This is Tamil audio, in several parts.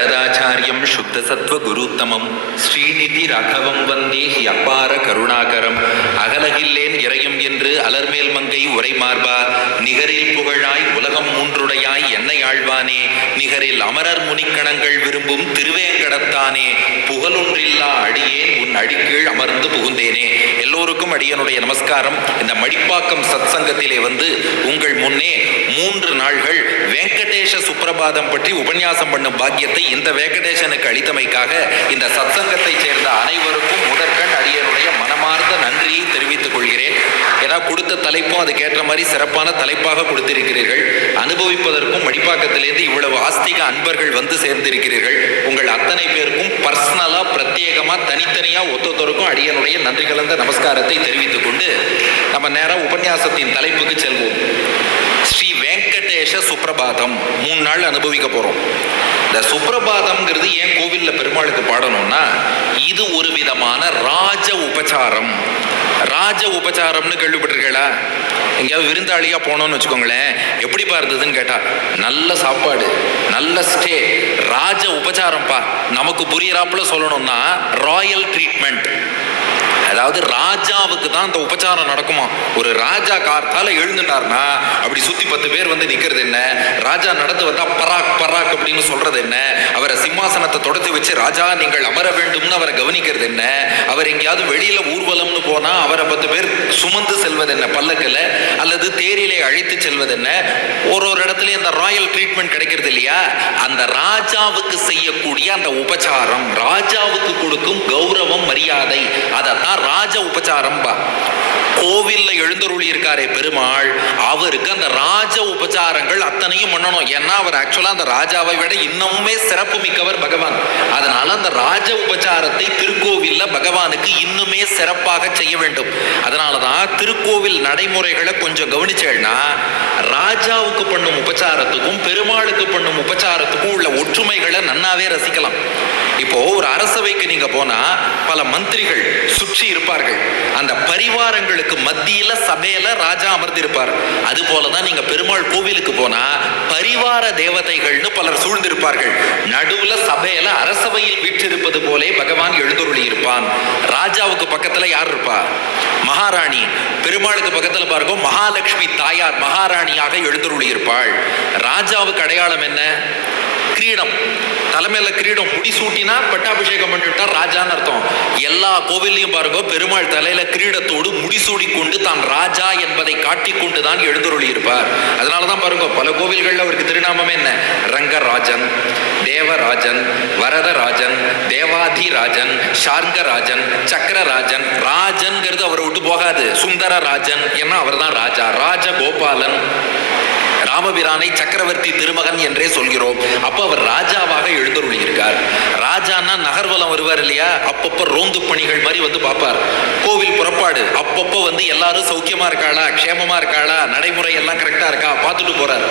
வரதாச்சாரியம் சுத்தசத்வ குருத்தமம் ஸ்ரீநிதி ராகவம் வந்தே அப்பார கருணாகரம் அகலகில்லேன் இறையும் என்று அலர்மேல் மங்கை உரை மார்பா நிகரில் புகழாய் உலகம் மூன்றுடையாய் என்னை ஆழ்வானே நிகரில் அமரர் முனிக்கணங்கள் விரும்பும் திருவேங்கடத்தானே புகழொன்றில்லா அடியேன் உன் அடிக்கீழ் அமர்ந்து புகுந்தேனே. எல்லோருக்கும் அடியனுடைய நமஸ்காரம். இந்த மடிப்பாக்கம் சத் சங்கத்திலே வந்து உங்கள் முன்னே 3 நாள்கள் வெங்கடேஷ சுப்ரபாதம் பற்றி உபன்யாசம் பண்ணும் பாக்கியத்தை இந்த வெங்கடேசனுக்கு அளித்தமைக்காக இந்த சத் சங்கத்தை சேர்ந்த அனைவருக்கும் முதற்கண் அடியனுடைய மனமார்ந்த நன்றியை தெரிவித்துக் கொள்கிறேன். ஏன்னா கொடுத்த தலைப்பும் அதுக்கேற்ற மாதிரி சிறப்பான தலைப்பாக கொடுத்திருக்கிறீர்கள். அனுபவிப்பதற்கும் மடிப்பாக்கத்திலேருந்து இவ்வளவு ஆஸ்திக அன்பர்கள் வந்து சேர்ந்திருக்கிறீர்கள். உங்கள் அத்தனை பேருக்கும் பர்சனலா பிரத்யேகமா தனித்தனியா ஒத்தொத்தருக்கும் அடியனுடைய நன்றி கலந்த நமஸ்காரத்தை தெரிவித்துக் கொண்டு நம்ம நேரம் உபன்யாசத்தின் தலைப்புக்கு செல்வோம். ஸ்ரீ வெங்கடேஷ சுப்ரபாதம் 3 நாள் அனுபவிக்க போறோம். இந்த சுப்ரபாதம்ங்கிறது ஏன் கோவில்ல பெருமாளுக்கு பாடணும்னா இது ஒரு விதமான ராஜ உபச்சாரம். ராஜ உபச்சாரம்னு கேள்விப்பட்டிருக்கீங்களா? எங்கேயாவது விருந்தாளியா போனோம்னு வச்சுக்கோங்களேன், எப்படி இருந்ததுன்னு கேட்டா நல்ல சாப்பாடு, நல்ல ஸ்டே, ராஜ உபச்சாரம்ப்பா. நமக்கு புரியறாப்புல சொல்லணும்னா ராயல் ட்ரீட்மெண்ட். அதாவது ராஜாவுக்கு தான் அந்த உபச்சாரம் நடக்குமா. ஒரு ராஜா கார்த்தால எழுந்துட்டார்னா அப்படி சுத்தி 10 பேர் வந்து நிக்கிறது என்ன, ராஜா நடந்து வந்தா பராக் பராக் அப்படின்னு சொல்றது என்ன, அவரை சிம்மாசனத்தை தொடச்சு வச்சு ராஜா நீங்கள் அமர வேண்டும்னு அவரை கவனிக்கிறது என்ன, அவர் எங்கேயாவது வெளியில ஊர்வலம்னு போனா அவரை 10 பேர் சுமந்து செல்வது என்ன பல்லக்குல, அல்லது தேரிலே அழைத்து செல்வது என்ன, ஒரு இடத்துல இந்த ராயல் ட்ரீட்மெண்ட் கிடைக்கிறது இல்லையா. அந்த ராஜாவுக்கு செய்யக்கூடிய அந்த உபச்சாரம், ராஜாவுக்கு கொடுக்கும் கௌரவம் மரியாதை, அதைத்தான் ராஜ உபச்சாரம். கோவில்ல எழுந்தருளி இருக்காரே பெருமாள், அவருக்கு அந்த ராஜ உபச்சாரங்கள் அத்தனையும் பண்ணணும். ஏன்னா அவர் ஆக்சுவலா அந்த ராஜாவை விட இன்னுமே சிறப்பு மிக்கவர் பகவான். அதனால அந்த ராஜ உபச்சாரத்தை திருக்கோவில்ல பகவானுக்கு இன்னுமே சிறப்பாக செய்ய வேண்டும். அதனாலதான் திருக்கோவில் நடைமுறைகளை கொஞ்சம் கவனிச்சேன்னா ராஜாவுக்கு பண்ணும் உபச்சாரத்துக்கும் பெருமாளுக்கு பண்ணும் உபச்சாரத்துக்கும் உள்ள ஒற்றுமைகளை நன்னாவே ரசிக்கலாம். இப்போ ஒரு அரசவைக்கு நீங்க போனா பல மந்திரிகள் சுற்றி இருப்பார்கள். அந்த பரிவாரங்களுக்கு மத்தியில சபையில ராஜா அமர்ந்திருப்பார். அது போலதான் நீங்க பெருமாள் கோவிலுக்கு போனா பரிவார தேவதைகள்னு பலர் சூழ்ந்திருப்பார்கள். நடுவுல சபையில அரசவையில் வீற்றிருப்பது போலே பகவான் எழுந்தருளி இருப்பான். ராஜாவுக்கு பக்கத்துல யார் இருப்பா? மகாராணி. பெருமாளுக்கு பக்கத்துல பாருங்க மகாலட்சுமி தாயார் மகாராணியாக எழுந்தருளி இருப்பாள். ராஜாவுக்கு அடையாளம் என்ன? கிரீடம். தலைமையில கிரீடம், முடிசூட்டினா பட்டாபிஷேகம் பண்ணிட்டா ராஜான்னு அர்த்தம். எல்லா கோவில்லையும் பாருங்க பெருமாள் தலையில கிரீடத்தோடு முடிசூடி கொண்டு தான் ராஜா என்பதை காட்டிக் கொண்டுதான் எழுந்தருளி இருப்பார். அதனாலதான் பாருங்க பல கோவில்கள்ல அவருக்கு திருநாமமே என்ன? ரங்கராஜன், தேவராஜன், வரதராஜன், தேவாதிராஜன், ஷார்ங்கராஜன், சக்கரராஜன். ராஜன்கிறது அவரை விட்டு போகாது. சுந்தரராஜன், ஏன்னா அவர் தான் ராஜா. ராஜகோபாலன், ராமபிரானை சக்கரவர்த்தி திருமகன் என்றே சொல்கிறோம். அப்ப அவர் ராஜாவாக எழுந்தருளி இருக்கார். ராஜான்னா நகர்வலம் வருவார் இல்லையா, அப்பப்ப ரோந்து பணிகள் மாதிரி வந்து பார்ப்பார். கோவில் புறப்பாடு அப்பப்போ வந்து எல்லாரும் சௌக்கியமா இருக்காளா, க்ஷேமமா இருக்காளா, நடைமுறை எல்லாம் கரெக்டா இருக்கா பார்த்துட்டு போறார்.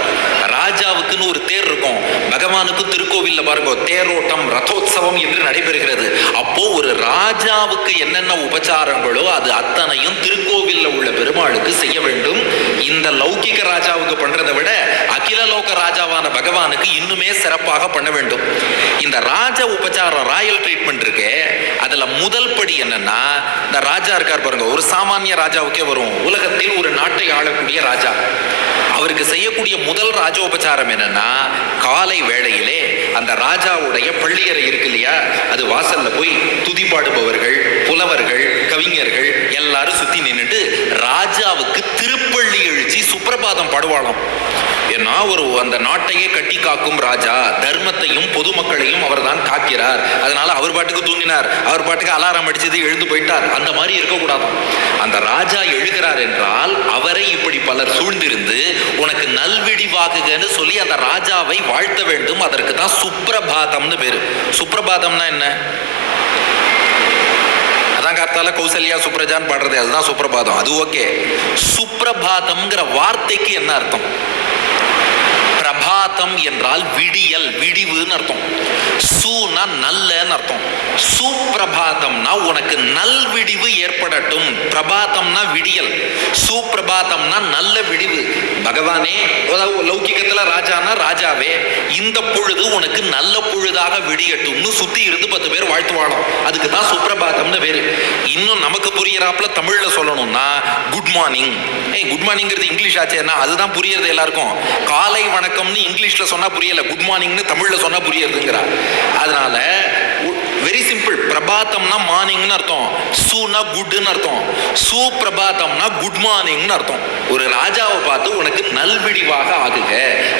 ராஜாவுக்குன்னு ஒரு தேர் இருக்கும். பகவானுக்கும் திருக்கோவில்ல பாருங்க தேரோட்டம், ரதோத்சவம் என்று நடைபெறுகிறது. அப்போ ஒரு ராஜாவுக்கு என்னென்ன உபச்சாரங்களோ அது அத்தனையும் திருக்கோவில்ல உள்ள பெருமாளுக்கு செய்ய வேண்டும். இந்த லௌகிக ராஜாவுக்கு பண்றதை விட அகில லோக ராஜாவான பகவானுக்கு இன்னுமே சிறப்பாக பண்ண வேண்டும். இந்த ராஜ உபச்சாரம், ராயல் ட்ரீட்மெண்ட் இருக்கு. அதுல முதல் படி என்னன்னா, இந்த ராஜா இருக்கார் பாருங்க, ஒரு சாமானிய ராஜாவுக்கே வரும். உலகத்தில் ஒரு நாட்டை ஆளக்கூடிய ராஜா, அவருக்கு செய்யக்கூடிய முதல் ராஜோபச்சாரம் என்னன்னா, காலை வேளையிலே அந்த ராஜாவுடைய பள்ளியறை இருக்கு இல்லையா, அது வாசல்ல போய் துதி பாடுபவர்கள், புலவர்கள், கவிஞர்கள் எல்லாரும் சுத்தி நின்றுட்டு ராஜாவுக்கு திருப்பள்ளி எழுச்சி சுப்ரபாதம் பாடுவாளாம். ஏன்னா அந்த நாட்டையே கட்டி காக்கும் ராஜா, தர்மத்தையும் பொதுமக்களையும் அவர் தான் காக்கிறார். அதனால அவர் பாட்டுக்கு தூங்கினார், அவர் பாட்டுக்கு அலாரம் அடிச்சது எழுந்து போயிட்டார், அந்த மாதிரி இருக்கக்கூடாது. அந்த ராஜா எழுகிறார் என்றால் அவரை இப்படி பலர் சூழ்ந்திருந்து உனக்கு நல்விடிவாகுகன்னு சொல்லி அந்த ராஜாவை வாழ்த்த வேண்டும். அதற்கு தான் சுப்ரபாதம்னு பேரு. சுப்ரபாதம்னா என்ன? அதான் கார்த்தால கௌசல்யா சுப்ரஜான் பாடுறது, அதுதான் சுப்ரபாதம். அது ஓகே. சுப்ரபாதம்ங்கிற வார்த்தைக்கு என்ன அர்த்தம்? பிரபாதம் என்றால் விடியல், விடிவுன்னு அர்த்தம். சூனா நல்லன்னு அர்த்தம். சுப்பிரபாதம்னா உனக்கு நல்விடிவு ஏற்படட்டும். பிரபாதம்னா விடியல், சுப்பிரபாதம்னா நல்ல விடிவு. பகவானே, லௌகிகத்துல ராஜானா ராஜாவே, இந்த பொழுது உனக்கு நல்ல பொழுதாக விடியட்டும்னு சுத்தி இருந்து 10 பேர் வாழ்த்துவாளாம். அதுக்கு தான் சுப்பிரபாதம்னு பேரு. இன்னும் நமக்கு புரியறாப்புல தமிழ்ல சொல்லணும்னா குட் மார்னிங். குட் மார்னிங்கிறது இங்கிலீஷ் ஆச்சேன்னா அதுதான் புரியுறது எல்லாருக்கும். காலை வணக்கம்னு இங்கிலீஷ்ல சொன்னா புரியல, குட் மார்னிங்னு தமிழ்ல சொன்னா புரியுறதுங்கிறா. அதனால வெரி சிம்பிள். பிரபாதம்னா மார்னிங்னு அர்த்தம், சூனா குட்னு அர்த்தம், சுப்பிரபாதம்னா குட் மார்னிங்னு அர்த்தம். ஒரு ராஜாவை பார்த்து உனக்கு நல்விடிவாக ஆகுக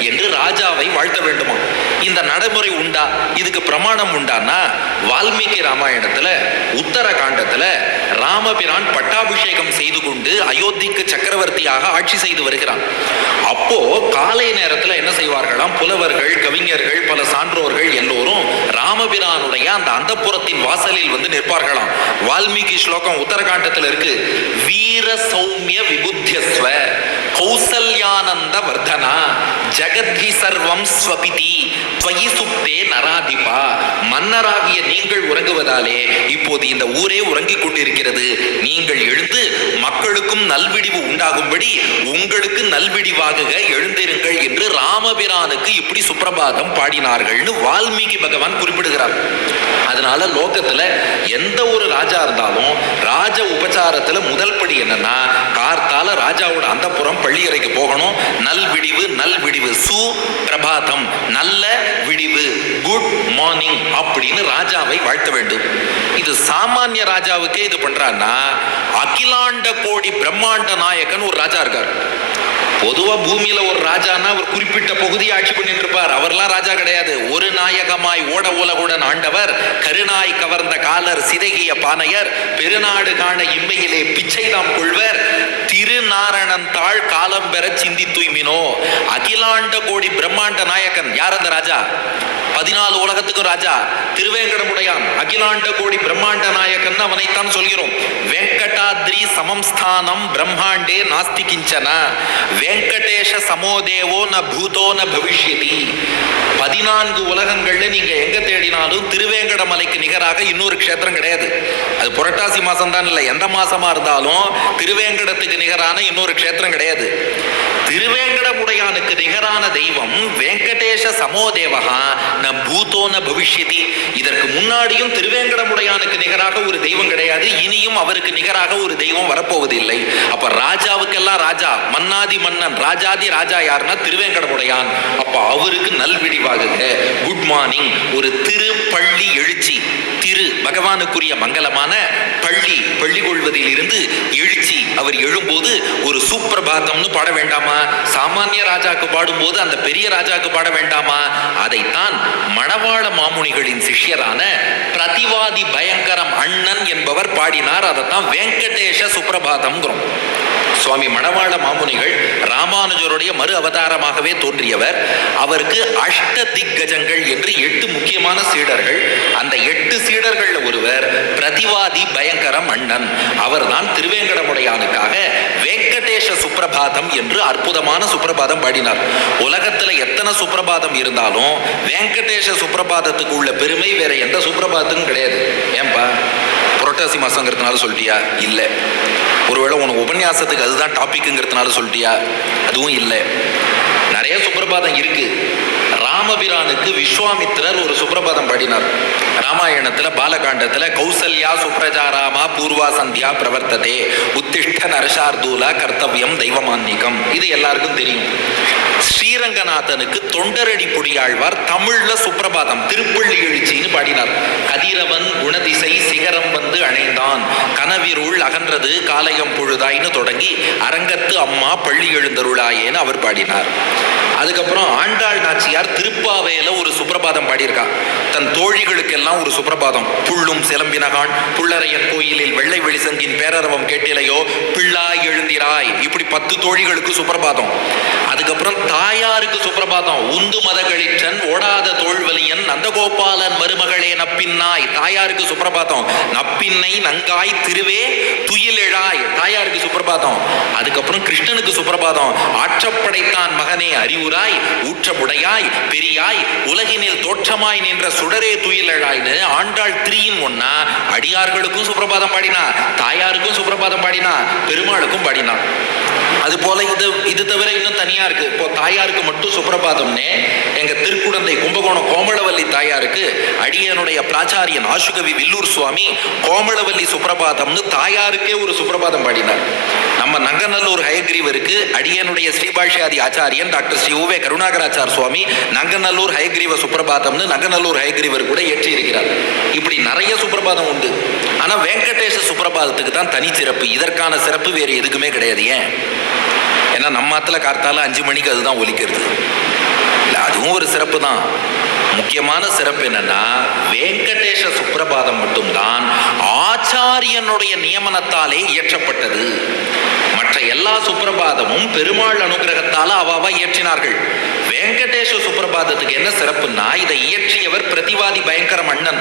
என்று ராஜாவை வாழ்த்த வேண்டுமா? இந்த நடைமுறை உண்டா? இதுக்கு பிரமாணம் உண்டானா வால்மீகி ராமாயணத்துல உத்தரகாண்டத்துல ராமபிரான் பட்டாபிஷேகம் செய்து கொண்டு அயோத்திக்கு சக்கரவர்த்தியாக ஆட்சி செய்து வருகிறான். அப்போ காலை நேரத்துல என்ன செய்வார்களாம்? புலவர்கள், கவிஞர்கள், பல சான்றோர்கள் எல்லோரும் ராமபிரானுடைய அந்த அந்தப்புறத்தின் வாசலில் வந்து நிற்பார்களாம். வால்மீகி ஸ்லோகம் உத்தரகாண்டத்தில் இருக்கு. வீர சௌமிய விபுத்தியஸ்வ கௌசல்யானந்த வர்தனா ஜகத்ஹி சர்வம் ஸ்வபிதி துவயி சுப்தே நராதிபா. மன்னராகிய நீங்கள் உறங்குவதாலே இப்போது இந்த ஊரே உறங்கிக் கொண்டிருக்கிறது. நீங்கள் எழுந்து மக்களுக்கும் நல்விடிவு உண்டாகும்படி உங்களுக்கு நல்விடிவாகுக, எழுந்திருங்கள் என்று ராமபிரானுக்கு இப்படி சுப்பிரபாதம் பாடினார்கள்னு வால்மீகி பகவான் குறிப்பிடுகிறார். அதனால லோகத்துல எந்த ஒரு ராஜா இருந்தாலும் ராஜ உபச்சாரத்துல முதல் படி என்னன்னா, கார்த்தால ராஜாவோட அந்தப்புறம் பள்ளியறைக்கு போகணும். நல்விடிவு, நல்விடிவு, சுப்பிரபாதம், நல்ல விடிவு, குட் மார்னிங் அப்படின்னு ராஜாவை வாழ்த்த வேண்டும். இது சாமானிய ராஜாவுக்கே இது பண்றான்னா, அகிலாண்ட கோடி பிரம்மாண்ட நாயகன் ஒரு ராஜா இருக்கார். பொதுவா பூமியில ஒரு ராஜான்னா ஒரு குறிப்பிட்ட பகுதியை ஆட்சி பண்ணிட்டு இருப்பார். அவர்லாம் ராஜா கிடையாது. ஒரு நாயகமாய் ஓட உலகுடன் ஆண்டவர், கருணாய் கவர்ந்த காலர் சிதகிய பானையர், பெருநாடு காண இம்மையிலே பிச்சைதாம் கொள்வர், திருநாரணன் தாழ் காலம் பெற சிந்தி தூய்மினோ. அகிலாண்ட கோடி பிரம்மாண்ட நாயகன் யார்? அந்த ராஜா 14 உலகத்துக்கு ராஜா திருவேங்கடமுடையான். அகிலாண்ட கோடி பிரம்மாண்ட நாயகன் அவனைத்தான் சொல்கிறோம். வெங்கடாத்ரி சமம்ஸ்தானம் பிரம்மாண்டே நாஸ்தி கிஞ்சன வெங்கடேஷ சமோதேவோ ந பூதோ ந பவிஷ்யதி. 14 உலகங்கள்ல நீங்க எங்க தேடினாலும் திருவேங்கட மலைக்கு நிகராக இன்னொரு க்ஷேத்திரம் கிடையாது. அது புரட்டாசி மாசம் தான் இல்லை, எந்த மாசமா இருந்தாலும் திருவேங்கடத்துக்கு நிகரான இன்னொரு க்ஷேத்திரம் கிடையாது. திருவேங்கடமுடையானுக்கு நிகரான தெய்வம் வெங்கடேஷ சமோதேவகா ந பூதோ ந பவிஷ்யதி. இதற்கு முன்னாடியும் திருவேங்கடமுடையானுக்கு நிகராக ஒரு தெய்வம் கிடையாது, இனியும் அவருக்கு நிகராக ஒரு தெய்வம் வரப்போவதில்லை. அப்ப ராஜாவுக்கெல்லாம் ராஜா, மன்னாதி மன்னன், ராஜாதி ராஜா யாருன்னா திருவேங்கடமுடையான். அப்ப அவருக்கு நல்விடிவாகுக, குட் மார்னிங். ஒரு திருப்பள்ளி எழுச்சி, திரு பகவானுக்குரிய மங்களமான பள்ளி, பள்ளி கொள்வதில் இருந்து எழுச்சி, அவர் எழும்போது ஒரு சுப்பிரபாதம்னு பாட வேண்டாமா? சாமானிய ராஜாக்கு பாடும்போது அந்த பெரிய ராஜாக்கு பாட வேண்டாமா? அதைத்தான் மணவாள மாமுனிகளின் சிஷ்யரான பிரதிவாதி பயங்கரம் அண்ணன் என்பவர் பாடினார். அதைத்தான் வெங்கடேஷ சுப்பிரபாதம்ங்கிறோம். சுவாமி மணவாள மாமுனிகள் ராமானுஜருடைய மறு அவதாரமாகவே தோன்றியவர். அவருக்கு அஷ்ட திக்கஜங்கள் என்று 8 முக்கியமான சீடர்கள். அந்த 8 சீடர்கள்ல ஒருவர் பிரதிவாதி பயங்கரம் அண்ணன். அவர் தான் திருவேங்கடமுடையானுக்காக வெங்கடேஷ சுப்பிரபாதம் என்று அற்புதமான சுப்பிரபாதம் பாடினார். உலகத்துல எத்தனை சுப்பிரபாதம் இருந்தாலும் வெங்கடேஷ சுப்பிரபாதத்துக்கு உள்ள பெருமை வேற எந்த சுப்பிரபாதத்துக்கும் கிடையாது. ஏன்பா புரட்டாசி மாசங்கிறதுனால சொல்லிட்டியா? இல்லை. ஒருவேளை உனக்கு உபன்யாசத்துக்கு அதுதான் டாபிக்ங்கிறதுனால சொல்லிட்டியா? அதுவும் இல்லை. நிறைய சுப்பிரபாதம் இருக்கு. ராமபிரானுக்கு விஸ்வாமித்திரர் ஒரு சுப்பிரபாதம் பாடினார். ராமாயணத்துல பாலகாண்டத்துல கௌசல்யா சுப்ரஜா ராமா பூர்வா சந்தியா பிரவர்த்ததே உத்திஷ்ட நரசார்தூலா கர்த்தவியம் தெய்வமான்னிகம். இது எல்லாருக்கும் தெரியும். ஸ்ரீரங்கநாதனுக்கு தொண்டரடி பொடியாழ்வார் தமிழ்ல சுப்பிரபாதம் திருப்பள்ளி எழுச்சின்னு பாடினார். கதிரவன் குணதிசை சிகரம் வந்து அணைந்தான், கனவிருள் அகன்றது காலையம் பொழுதாய்னு தொடங்கி அரங்கத்து அம்மா பள்ளி எழுந்தருளாயேன்னு அவர் பாடினார். அதுக்கப்புறம் ஆண்டாள் நாச்சியார் திருப்பாவையில ஒரு சுப்பிரபாதம் பாடியிருக்கா. தன் தோழிகளுக்கெல்லாம் ஒரு சுப்பிரபாதம். புள்ளும் சிலம்பினகான் புள்ளரையன் கோயிலில் வெள்ளை வெளிசங்கின் பேரரவம் கேட்டிலையோ பிள்ளாய் எழுந்திராய், இப்படி 10 தோழிகளுக்கு சுப்பிரபாதம். அது அதுக்கப்புறம் தாயாருக்கு சுப்பிரபாதம். உந்து மதகளிற்றன் ஓடாத தோல்வலியன் நந்தகோபாலன் மருமகளே நப்பின்னாய், தாயாருக்கு சுப்பிரபாதம். நப்பின்னை நங்காய் திருவே துயிலெழாய், தாயாருக்கு சுப்பிரபாதம். அதுக்கப்புறம் கிருஷ்ணனுக்கு சுப்பிரபாதம். ஆற்றப்படைத்தான் மகனே அறிவுராய் ஊற்றமுடையாய் பெரியாய் உலகினில் தோற்றமாய் நின்ற சுடரே துயிலெழாய்னு ஆண்டாள் 3-in-1 அடியார்களுக்கும் சுப்பிரபாதம் பாடினா, தாயாருக்கும் சுப்பிரபாதம் பாடினா, பெருமாளுக்கும் பாடினா. அது போல இது தவிர இன்னும் தனியா இருக்கு. இப்போ தாயாருக்கு மட்டும் சுப்பிரபாதம்னே எங்க திருக்குடந்தை கும்பகோணம் கோமளவல்லி தாயாருக்கு அடியனுடைய பிராச்சாரியன் ஆசுகவி வில்லூர் சுவாமி கோமளவல்லி சுப்பிரபாதம்னு தாயாருக்கே ஒரு சுப்பிரபாதம் பாடினார். நம்ம நங்கநல்லூர் ஹயக்ரீவருக்கு அடியனுடைய ஸ்ரீபாஷ்யாதி ஆச்சாரியன் டாக்டர் ஸ்ரீ உவே கருணாகராச்சார் சுவாமி நங்கநல்லூர் ஹயக்ரீவ சுப்பிரபாதம்னு நங்கநல்லூர் ஹயக்ரீவர் கூட ஏற்றி இருக்கிறார். இப்படி நிறைய சுப்பிரபாதம் உண்டு. ஆனா வெங்கடேச சுப்பிரபாதத்துக்கு தான் தனி சிறப்பு. இதற்கான சிறப்பு வேறு எதுக்குமே கிடையாது. ஏன்? ஏன்னா நம்ம ஆத்துல கார்த்தால 5 மணிக்கு அதுதான் ஒலிக்கிறது. அதுவும் ஒரு சிறப்பு தான். முக்கியமான சிறப்பு என்னன்னா வெங்கடேச சுப்பிரபாதம் மட்டும்தான் ஆச்சாரியனுடைய நியமனத்தாலே இயற்றப்பட்டது. மற்ற எல்லா சுப்பிரபாதமும் பெருமாள் அனுகிரகத்தால அவாவா இயற்றினார்கள். வெங்கடேச சுப்பிரபாதத்துக்கு என்ன சிறப்புன்னா இதை இயற்றியவர் பிரதிவாதி பயங்கர மன்னன்,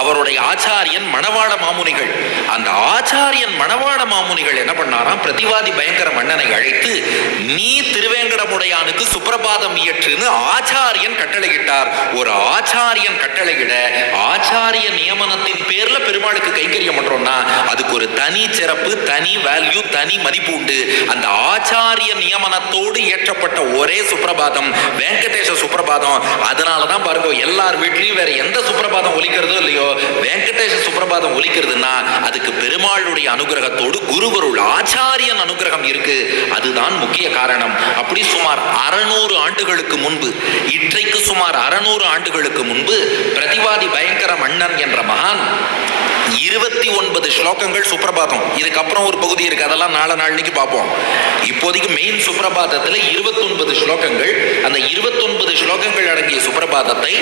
அவருடைய ஆச்சாரியன் மணவாள மாமுனிகள். அந்த ஆச்சாரியன் மணவாள மாமுனிகள் என்ன பண்ணாராம், பிரதிவாதி பயங்கர மன்னனை அழைத்து நீ திருவேங்கடமுடையானுக்கு சுப்பிரபாதம் இயற்றுன்னு ஆச்சாரியன் கட்டளையிட்டார். ஒரு ஆச்சாரியன் கட்டளையிட ஆச்சாரிய நியமனத்தின் பேர்ல பெருமாளுக்கு கைங்கரியம் பண்றோம்னா அதுக்கு ஒரு தனி சிறப்பு, தனி வேல்யூ, தனி மதிப்பு உண்டு. அந்த ஆச்சாரிய நியமனத்தோடு இயற்றப்பட்ட ஒரே சுப்பிரபாதம் வெங்கடேச சுப்பிரபாதம். அதனாலதான் பாருங்க எல்லார் வீட்லயும் வேற எந்த சுப்பிரபாதம் ஒலிக்கிறதோ இல்லையோ வெங்கடேச சுப்பிரபாதம் ஒலிக்கிறதுனா அதுக்கு பெருமாளுடைய அனுகிரகத்தோடு குருவருள் ஆச்சாரியன் அனுகிரகம் இருக்கு. அதுதான் முக்கிய காரணம். அப்படி சுமார் 600 ஆண்டுகளுக்கு முன்பு, இன்றைக்கு சுமார் 600 ஆண்டுகளுக்கு முன்பு பிரதிவாதி பயங்கர மன்னன் என்ற மகான் 29 ஸ்லோகங்கள் சுப்பிரபாதம். இதுக்கப்புறம் ஒரு பகுதி இருக்கு, அதெல்லாம் நாளைக்கு பார்ப்போம். இப்போதைக்கு மெயின் சுப்பிரபாதத்தில் 29 ஸ்லோகங்கள். அந்த 29 ஸ்லோகங்கள் அடங்கிய சுப்பிரபாதத்தை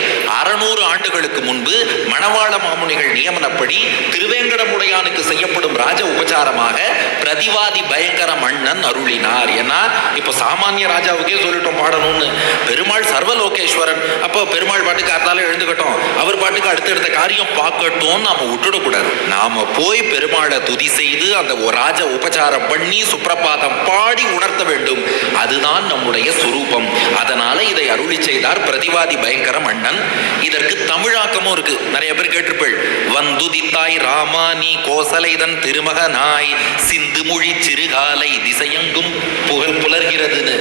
600 ஆண்டுகளுக்கு முன்பு மணவாள மாமுனிகள் நியமனப்படி திருவேங்கடமுடையானுக்கு செய்யப்படும் ராஜ உபச்சாரமாக பிரதிவாதி பயங்கர மன்னன் அருளினார். ஏன்னா இப்ப சாமானிய ராஜாவுக்கே சொல்லிட்டோம் பாடணும்னு. பெருமாள் சர்வலோகேஸ்வரன். அப்போ பெருமாள் பாட்டுக்கு அதால எழுந்துக்கட்டும், அவர் பாட்டுக்கு அடுத்தடுத்த காரியம் பார்க்கட்டும் நாம விட்டுடக்கூடாது. நாம போய் பெருமாளை துதி செய்து அந்த ராஜ உபச்சாரம் பண்ணி சுப்பிரபாதம் பாடி உணர்த்த வேண்டும். அதுதான் நம்முடைய சுரூபம். அதனால இதை அருளி செய்தார் பிரதிவாதி பயங்கர மன்னன். இதற்கு தமிழாக்கமும் இருக்கு. நிறைய பேர் கேட்டிருப்பேள். வந்துதித்தாய் ராமானி கோசலைதன் திருமகனாய் சிந்து மொழி சிறுகாலை திசையெங்கும் புகழ் புலர்கிறதுன்னு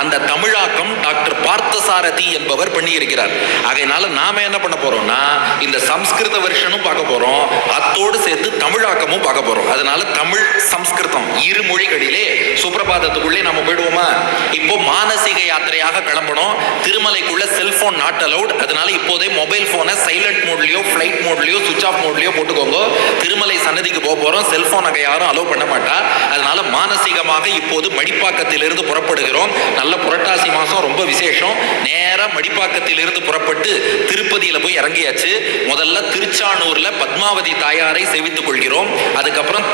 அந்த தமிழாக்கம் டாக்டர் பார்த்தசாரதி என்பவர் பண்ணியிருக்கிறார். ஆகையினால நாம என்ன பண்ண போறோம்னா இந்த சம்ஸ்கிருத வெர்ஷனும் பார்க்க போறோம், அத்தோடு சேர்த்து தமிழாக்கமும் பார்க்க போறோம். அதனால தமிழ் சம்ஸ்கிருதம் இரு மொழிகளிலே சுப்பிரபாதத்துக்குள்ளே நம்ம போயிடுவோமா. இப்போ மானசீக யாத்திரையாக கிளம்பணும். திருமலைக்குள்ள செல்போன் நாட் அலவுட். அதனால இப்போதே மொபைல் போனை சைலண்ட் மோட்லயோ ஃபிளைட் மோட்லயோ சுவிச் ஆஃப் மோட்லயோ போட்டுக்கோங்க. திருமலை சன்னதிக்கு போக போறோம். செல்போன் அங்க யாரும் அலோவ் பண்ண மாட்டா. அதனால மானசீகமாக இப்போது மடிப்பாக்கத்திலிருந்து புறப்படுகிறோம். நல்ல புரட்டாசி மாசம் ரொம்ப விசேஷம். நேரா மடிப்பாக்கத்திலிருந்து புறப்பட்டு திருப்பதியில போய் இறங்கியாச்சு. முதல்ல திருச்சானூர்ல பத்மாவதி தாயாரை சேவித்துக் கொள்கிறோம். அதுக்கப்புறம்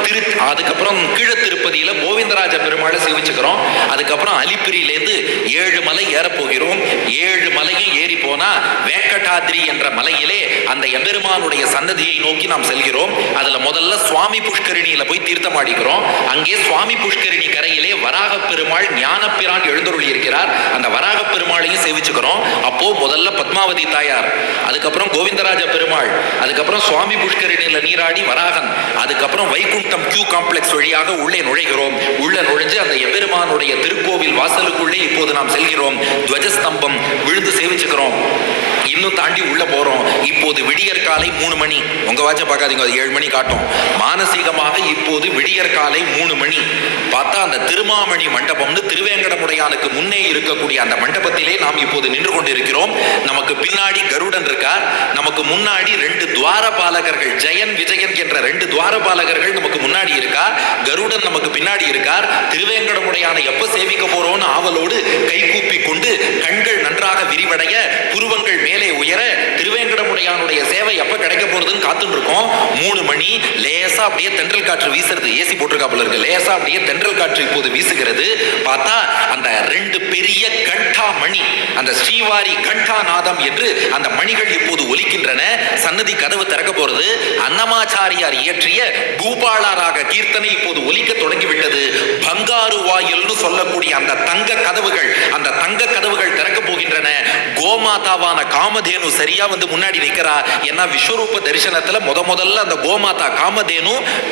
கீழ திருப்பதியில கோவிந்தராஜ பெருமாளை சேவிச்சுக்கிறோம். அதுக்கப்புறம் அலிப்பிரியிலேருந்து 7 மலை ஏற போகிறோம். 7 மலையும் ஏறி போனா வேங்கடாத்ரி என்ற மலையிலே அந்த எம்பெருமானுடைய சன்னதியை நோக்கி நாம் செல்கிறோம். அதுல முதல்ல சுவாமி புஷ்கரிணியில போய் தீர்த்தமாடிக்கிறோம். அங்கே சுவாமி புஷ்கரிணி கரையிலே வராக பெருமாள் ஞானப்பிரான் எழுந்தருளி இருக்கிறார். அந்த வராக பெருமாளையும் சேவிச்சுக்கிறோம். அப்போ முதல்ல பத்மாவதி தாயார், அதுக்கப்புறம் கோவிந்தராஜ பெருமாள், அதுக்கப்புறம் சுவாமி புஷ்கரிணியில நீராடி வராகன், அதுக்கப்புறம் வைகுண்டம் கியூ காம்ப்ளெக்ஸ் வழியாக உள்ளே நுழைகிறோம். உள்ள நுழைஞ்சு அந்த எம்பெருமானுடைய திருக்கோவில் வாசலுக்குள்ளே இப்போது நாம் செல்கிறோம். துவஜஸ்தம்பம் விழுந்து சேவிச்சுக்கிறோம். இன்னும் தாண்டி உள்ள போறோம். இப்போது விடியற் காலை 3 மணி. உங்க வாட்ச பார்க்காதீங்க, அது 7 மணி காட்டும். மானசீகமாக இப்போது விடியற் காலை 3 மணி. பார்த்தா அந்த திருமாமணி மண்டபம்னு திருவேங்கடமுடையானுக்கு முன்னே இருக்கக்கூடிய அந்த மண்டபத்திலே நாம் இப்போது நின்று கொண்டிருக்கிறோம். நமக்கு பின்னாடி கருடன் இருக்கார். நமக்கு முன்னாடி 2 துவாரபாலகர்கள், ஜெயன் விஜயன் என்ற 2 துவாரபாலகர்கள் நமக்கு முன்னாடி இருக்கார். கருடன் நமக்கு பின்னாடி இருக்கார். திருவேங்கடமுடையானை எப்ப சேவிக்க போறோம்னு ஆவலோடு கை கூப்பி கொண்டு கண்கள் நன்றாக விரிவடைய புருவங்கள் மேலே உயர திருவேங்கடமுடைய திருவேங்கடமுடையானுடைய சேவை எப்ப கிடைக்க போறதுன்னு காத்துட்டு இருக்கோம். 3 மணி லேசா அப்படியே தென்றல் காற்று வீசுறது. ஏசி போட்டிருக்காப்புல இருக்கு. லேசா அப்படியே தென்றல் காற்று இப்போது வீசுகிறது. பார்த்தா அந்த 2 பெரிய கண்டா மணி, அந்த ஸ்ரீவாரி கண்டா நாதம் என்று அந்த மணிகள் இப்போது ஒலிக்கின்றன. சன்னதி கதவு திறக்க போறது. அன்னமாச்சாரியார் இயற்றிய பூபாலராக கீர்த்தனை இப்போது ஒலிக்க தொடங்கிவிட்டது. பங்காரு வாயில்னு சொல்லக்கூடிய அந்த தங்க கதவுகள், அந்த தங்க கதவுகள் திறக்க போகின்றன. கோமாதாவான காமதேனு சரியா வந்து முன்னாடி நிற்கிறா. ஏன்னா விஸ்வரூப தரிசனத்துல முதல்ல அந்த கோமாதா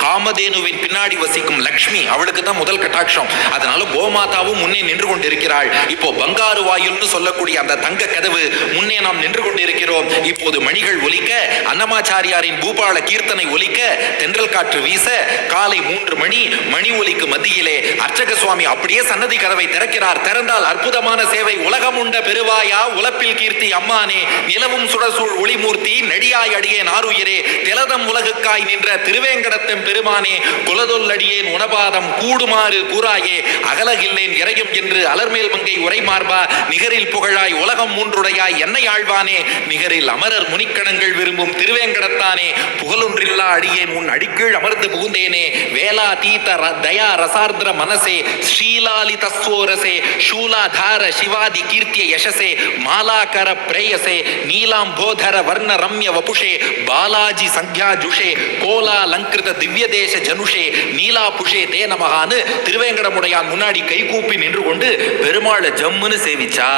காமதேனுவின் பின்னாடி வசிக்கும் லக்ஷ்மி, அவளுக்கு தான் முதல் கட்டாட்சம். அதனால கோமாதாவும் முன்னே நின்று கொண்டிருக்கிறாள். இப்போ பங்காரு வாயில்னு சொல்லக்கூடிய அந்த தங்க கதவு முன்னே நாம் நின்று கொண்டிருக்கிறோம். இப்போது மணிகள் ஒலிக்க, அன்னமாச்சாரியாரின் பூபால கீர்த்தனை ஒலிக்க, தென்றல் காற்று வீச, காலை 3 மணி மணி ஒலிக்கு மத்தியிலே அர்ச்சக சுவாமி அப்படியே சன்னதி கதவை திறக்கிறார். திறந்தால் அற்புதமான சேவை. உலகம் உண்ட பெருவாயா உலப்பில் கீர்த்தி அம்மானே, நிலவும் சுடசூழ் ஒளிமூர்த்தி நெடியாய் அடியே நாருயிரே, திலதம் உலகுக்காய் நின்ற திருவேங்கடத்தம் பெருமானே, குலதொல்லடியேன் உணபாதம் கூடுமாறு கூறாயே, அகலகில்லேன் இறையும் என்று அலர்மேல் மங்கை உரைமார்பா, நிகரில் புகழாய் உலகம் மூன்றுடையாய் என்னை ஆழ்வானே, நிகரில் அமரர் முனிக்கணங்கள் விரும்பும் திருவேங்கடத்தானே, புகழொன்றில்லா அடியேன் உன் அடிக்கீழ் அமர்ந்து புகுந்தேனே, வேளா தீத தயா ரசார்திர மனசே, ஸ்ரீலாலி தஸ்வோரசே, शूलाधार शिवादि कीर्त्य यशसे, मालाकर प्रेयसे, नीलांबोधर वर्ण रम्य वपुषे, बालाजी संध्या जुषे, கோலாலங்கிருத திவ்ய தேச ஜனுஷே, நீலாபுஷே தே நமகான்னு திருவேங்கடமுடையான் முன்னாடி கைகூப்பி நின்று கொண்டு பெருமாளை ஜம்முன்னு சேவிச்சா.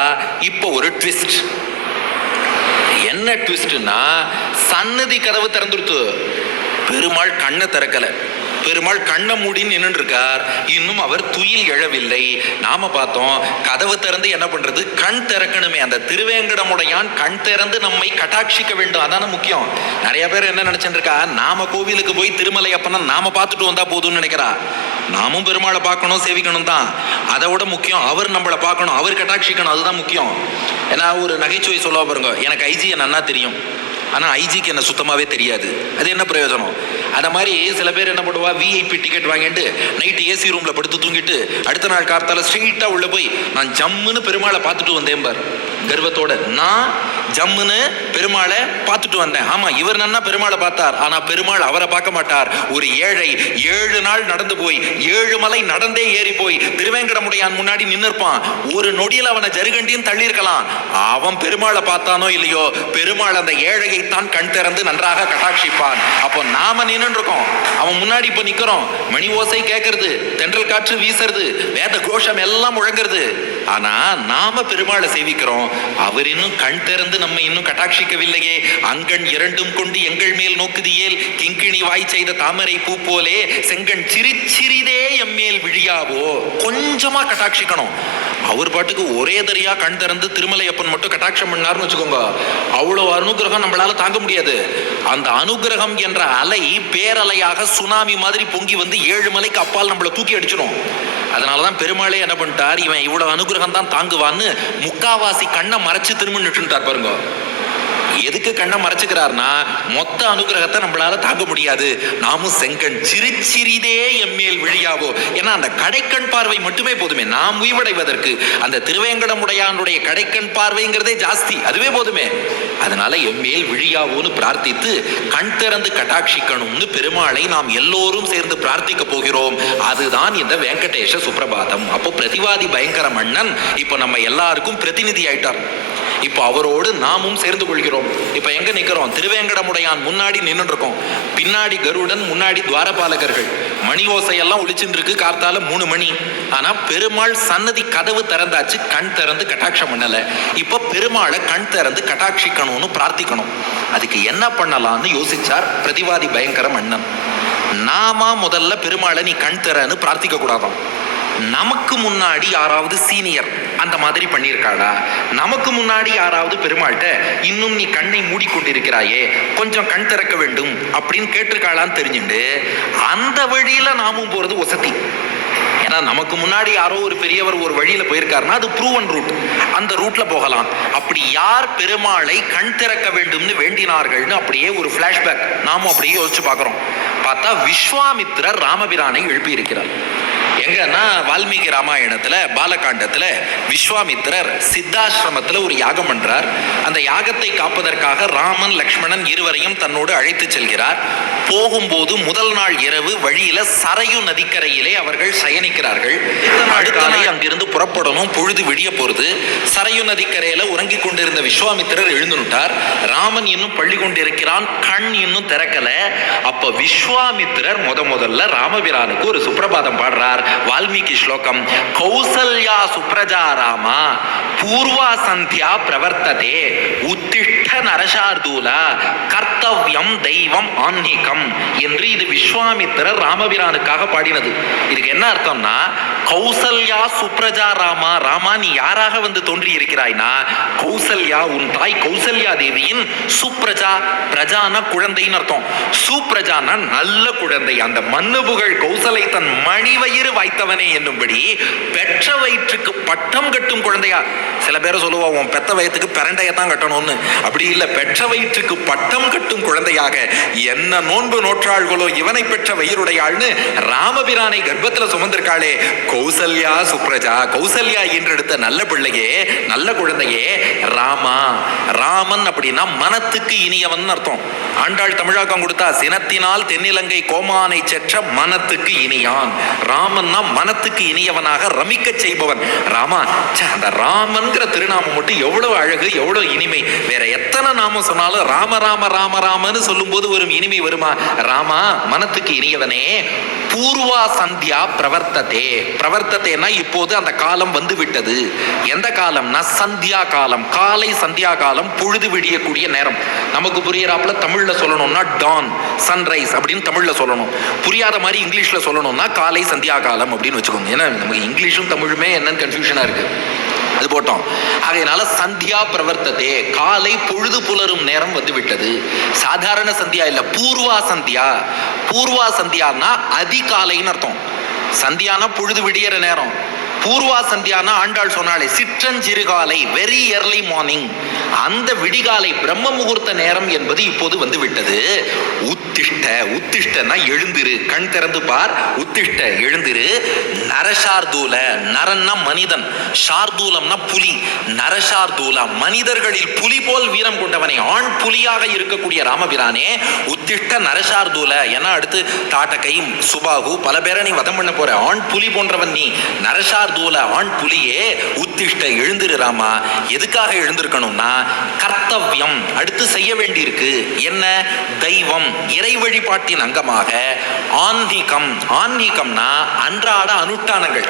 இப்போ ஒரு ட்விஸ்ட். என்ன ட்விஸ்ட்னா, சன்னதி கதவு திறந்துருத்து, பெருமாள் கண்ணை திறக்கல. பெருமாள் கண்ணை மூடி நின்று இருக்கார். இன்னும் அவர் துயில் எழவில்லை. நாம பார்த்தோம், கதவு திறந்து என்ன பண்றது? கண் திறக்கணுமே. அந்த திருவேங்கடமுடையான் கண் திறந்து நம்மை கட்டாட்சிக்க வேண்டும். அதான முக்கியம். நிறைய பேர் என்ன நினைச்சுட்டு இருக்கா, நாம கோவிலுக்கு போய் திருமலை அப்பனா நாம பார்த்துட்டு வந்தா போதும்னு நினைக்கிறா. நாமும் பெருமாளை பார்க்கணும், சேவிக்கணும் தான். அதை விட முக்கியம் அவர் நம்மளை பார்க்கணும், அவர் கட்டாட்சிக்கணும். அதுதான் முக்கியம். ஏன்னா ஒரு நகைச்சுவை சொல்ல பாருங்க, எனக்கு ஐஜியை நன்னா தெரியும், ஆனால் ஐஜிக்கு என்ன சுத்தமாகவே தெரியாது. அது என்ன பிரயோஜனம்? அதை மாதிரி சில பேர் என்ன பண்ணுவா, விஐபி டிக்கெட் வாங்கிட்டு நைட்டு ஏசி ரூமில் படுத்து தூங்கிட்டு அடுத்த நாள் கார்த்தால ஸ்ட்ரெயிட்டாக உள்ளே போய் நான் ஜம்முன்னு பெருமாளை பார்த்துட்டு வந்தேன் பார் கர்வத்தோட. நான் ஜம்முன்னு பெருமாளை பார்த்துட்டு வந்தேன். ஆமாம், இவர் நன்னா பெருமாளை பார்த்தார், ஆனால் பெருமாள் அவரை பார்க்க மாட்டார். ஒரு ஏழை 7 நாள் நடந்து போய் 7 மலை நடந்தே ஏறி போய் திருவேங்கடமுடையான் முன்னாடி நின்று இருப்பான். ஒரு நொடியில் அவனை ஜருகண்டியும் தள்ளியிருக்கலாம். அவன் பெருமாளை பார்த்தானோ இல்லையோ, பெருமாள் அந்த ஏழையை தான் கண் திறந்து நன்றாக கட்டாட்சிப்பான். அப்போ நாம நின்று இருக்கோம், அவன் முன்னாடி இப்போ நிற்கிறோம். மணி ஓசை கேட்கறது, தென்றல் காற்று வீசுறது, வேத கோஷம் எல்லாம் முழங்குறது. ஆனா நாம பெருமாளை சேவிக்கிறோம், அவர் இன்னும் கண் திறந்து நம்ம இன்னும் கட்டாட்சிக்கவில்லையே. அங்கண் 2 கொண்டு எங்கள் மேல் நோக்குதியேல், கிங்கிணி வாய் செய்த தாமரை பூ போலே, செங்கண் சிரிச்சிறிதே எம்மேல் விழியாவோ. கொஞ்சமா கட்டாட்சிக்கணும். அவர் பாட்டுக்கு ஒரே தரியா கண் திறந்து திருமலையப்பன் மட்டும் கட்டாட்சம் பண்ணார்னு வச்சுக்கோங்க, அவ்வளவு அனுகிரகம் நம்மளால தாங்க முடியாது. அந்த அனுகிரகம் என்ற அலை பேரலையாக சுனாமி மாதிரி பொங்கி வந்து 7 மலைக்கு அப்பால் நம்மளை தூக்கி அடிச்சிடும். அதனாலதான் பெருமாளே என்ன பண்ணிட்டார், இவன் இவ்வளவு அனுகிரகம் தான் தாங்குவான்னு முக்காவாசி கண்ணை மறைச்சு திரும்ப நின்றுட்டார் பாருங்க. எதுக்கு கண்ணை மறைச்சுக்கிறார்னா, மொத்த அனுகிரகத்தை நம்மளால தாங்க முடியாது. நாமும் செங்கண் சிரிச்சிறிதே எம்மேல் விழியாவோ. ஏன்னா அந்த கடைக்கண் பார்வை மட்டுமே போதுமே நாம் உய்வடைவதற்கு. அந்த திருவேங்கடமுடையானுடைய கடைக்கண் பார்வைங்கிறதே ஜாஸ்தி, அதுவே போதுமே. அதனால எம்மேல் விழியாவோன்னு பிரார்த்தித்து கண் திறந்து கட்டாட்சிக்கணும்னு பெருமாளை நாம் எல்லோரும் சேர்ந்து பிரார்த்திக்க போகிறோம். அதுதான் இந்த வெங்கடேஷ சுப்பிரபாதம். அப்போ பிரதிவாதி பயங்கர மன்னன் இப்போ நம்ம எல்லாருக்கும் பிரதிநிதி ஆயிட்டார். இப்போ அவரோடு நாமும் சேர்ந்து கொள்கிறோம். இப்போ எங்க நிக்கிறோம்? திருவேங்கடமுடையான் முன்னாடி நின்று இருக்கோம். பின்னாடி கருடன், முன்னாடி துவாரபாலகர்கள். மணி ஓசையெல்லாம் ஒளிச்சுட்டு இருக்கு. கார்த்தால 3 மணி. ஆனா பெருமாள் சன்னதி கதவு திறந்தாச்சு, கண் திறந்து கட்டாட்சம் பண்ணல. இப்போ பெருமாளை கண் திறந்து கட்டாட்சிக்கணும்னு பிரார்த்திக்கணும். அதுக்கு என்ன பண்ணலாம்னு யோசிச்சார் பிரதிவாதி பயங்கர மன்னன். நாம முதல்ல பெருமாளை நீ கண் திறன்னு பிரார்த்திக்க கூடாதான். நமக்கு முன்னாடி யாராவது சீனியர் அந்த மாதிரி பண்ணியிருக்காளா? நமக்கு முன்னாடி யாராவது பெருமாள்கிட்ட இன்னும் நீ கண்ணை மூடிக்கொண்டிருக்கிறாயே, கொஞ்சம் கண் திறக்க வேண்டும் அப்படின்னு கேட்டிருக்காளான்னு தெரிஞ்சுட்டு அந்த வழியில நாமும் போறது வசதி. ஏன்னா நமக்கு முன்னாடி யாரோ ஒரு பெரியவர் ஒரு வழியில போயிருக்காருன்னா அது ப்ரூவன் ரூட், அந்த ரூட்ல போகலாம். அப்படி யார் பெருமாளை கண் திறக்க வேண்டும்னு வேண்டினார்கள்னு அப்படியே ஒரு பிளாஷ்பேக் நாமும் அப்படியே யோசிச்சு பார்க்கிறோம். பார்த்தா விஸ்வாமித்திரர் ராமபிரானை எழுப்பி இருக்கிறார். எங்கன்னா வால்மீகி ராமாயணத்துல பாலகாண்டத்துல விஸ்வாமித்திரர் சித்தாசிரமத்துல ஒரு யாகம் பண்றார். அந்த யாகத்தை காப்பதற்காக ராமன் லக்ஷ்மணன் இருவரையும் தன்னோடு அழைத்து செல்கிறார். போகும்போது முதல் நாள் இரவு வழியில சரையு நதிக்கரையிலே அவர்கள் சயனிக்கிறார்கள். அடுத்த நாள் அங்கிருந்து புறப்படணும், பொழுது விடிய போறது. சரையு நதிக்கரையில உறங்கிக் கொண்டிருந்த விஸ்வாமித்திரர் எழுந்துட்டார். ராமன் இன்னும் பள்ளி கொண்டிருக்கிறான், கண் இன்னும் திறக்கல. அப்ப விஸ்வாமித்திரர் முதல்ல ராமபிரானுக்கு ஒரு சுப்ரபாதம் பாடுறார். வால்மீகி ஸ்லோகம், கௌசல்யா சுப்ரஜா ராமா பூர்வா சந்தியா பிரவர்த்ததே உத்திஷ்ட நரசார்தூலா கர்த்தவ்யம் தெய்வம் ஆன்மீகம் என்று இது விஸ்வாமித்திரர் ராமபிரானுக்காக பாடினது. இதுக்கு என்ன அர்த்தம்னா, கௌசல்யா சுப்ரஜா ராமா, ராமா நீ யாராக வந்து தோன்றி இருக்கிறாய்னா, கௌசல்யா உன் தாய் கௌசல்யா தேவியின் சுப்ரஜா, பிரஜான குழந்தைன்னு அர்த்தம். சுப்ரஜான நல்ல குழந்தை, அந்த மண்ணு புகழ் கௌசலை தன் மணிவயிறு வாய்த்தவனே என்னும்படி பெற்ற வயிற்றுக்கு பட்டம் கட்டும் குழந்தையா. சில பேரை சொல்லுவா உன் பெத்த வயிற்றுக்கு பிரண்டையத்தான் கட்டணும்னு, அப்படி இல்லை, பெற்ற வயிற்றுக்கு பட்டம் கட்டும் குழந்தையாக என்ன நோன்பு நோற்றாள்களோ இவனை பெற்ற வயிறுடையாள்னு ராமபிரானை கர்ப்பத்தில் சுமந்திருக்காளே கௌசல்யா சுப்ரஜா, கௌசல்யா என்றெடுத்த நல்ல பிள்ளையே, நல்ல குழந்தையே ராமா. ராமன் அப்படின்னா மனத்துக்கு இனியவன் அர்த்தம். ஆண்டாள் தமிழாக்கம் கொடுத்தா சினத்தினால் தென்னிலங்கை கோமானை செற்ற மனத்துக்கு இனியான். ராமன்னா மனத்துக்கு இனியவனாக ரமிக்க செய்பவன். ராமா, அந்த ராமன்கிற திருநாமம் மட்டும் எவ்வளவு அழகு, எவ்வளவு இனிமை. வேற எத்தனை நாமம் சொன்னாலும் ராம ராம ராம ராமன்னு சொல்லும் போது ஒரு இனிமை வருமா? ராமா மனத்துக்கு இனியவனே, பூர்வா சந்தியா பிரவர்த்ததே. பிரவர்த்ததேனா இப்போது அந்த காலம் வந்து விட்டது. எந்த காலம்னா சந்தியா காலம், காலை சந்தியா காலம், பொழுது விடியக்கூடிய நேரம். நமக்கு புரியறாப்புல தமிழ்ல சொல்லணும்னா டான், சன்ரைஸ் அப்படின்னு தமிழ்ல சொல்லணும். புரியாத மாதிரி இங்கிலீஷ்ல சொல்லணும்னா காலை சந்தியா காலம் அப்படின்னு வச்சுக்கோங்க. ஏன்னா நமக்கு இங்கிலீஷும் தமிழுமே என்னன்னு கன்ஃபியூஷனா இருக்கு, அது போட்டோம். ஆகையினால சந்தியா பிரவர்த்ததே, காலை பொழுது புலரும் நேரம் வந்து விட்டது. சாதாரண சந்தியா இல்ல, பூர்வா சந்தியா. பூர்வா சந்தியான்னா அதிகாலைன்னு அர்த்தம். சந்தியானா பொழுது விடியற நேரம். பூர்வா சந்தியானா ஆண்டாள் சொன்னாலே சிற்றஞ்சிறுகாலை, வெரி எர்லி மார்னிங். அந்த விடிகாலை பிரம்ம முகூர்த்த நேரம் என்பது இப்போது வந்து விட்டது. உத்திஷ்ட, உத்திஷ்டனா எழுந்திரு, கண் திறந்து பார், உத்திஷ்ட எழுந்திரு. நரசார்தூல, நரன்னா மனிதன், ஷார்தூலம்னா புலி. நரசார்தூலா மனிதர்களில் புலி போல் வீரம் கொண்டவனே, ஆண் புலியாக இருக்கக்கூடிய ராமபிரானே, உத்திஷ்ட நரசார்தூல. ஏன்னா அடுத்து தாட்டகை சுபாகு பல பேரை நீ வதம் பண்ண போற, ஆண் புலி போன்றவன் நீ. நரசார்தூல ஆண் புலியே, உத்திஷ்ட எழுந்திரு ராமா. எதுக்காக எழுந்திருக்கணும்னா கர்த்தவ்யம், அடுத்து செய்ய வேண்டியிருக்கு. என்ன? தெய்வம், இறை வழிபாட்டின் அங்கமாக ஆன்மீகம். ஆன்மீகம்னா அன்றாட அனுஷ்டானங்கள்.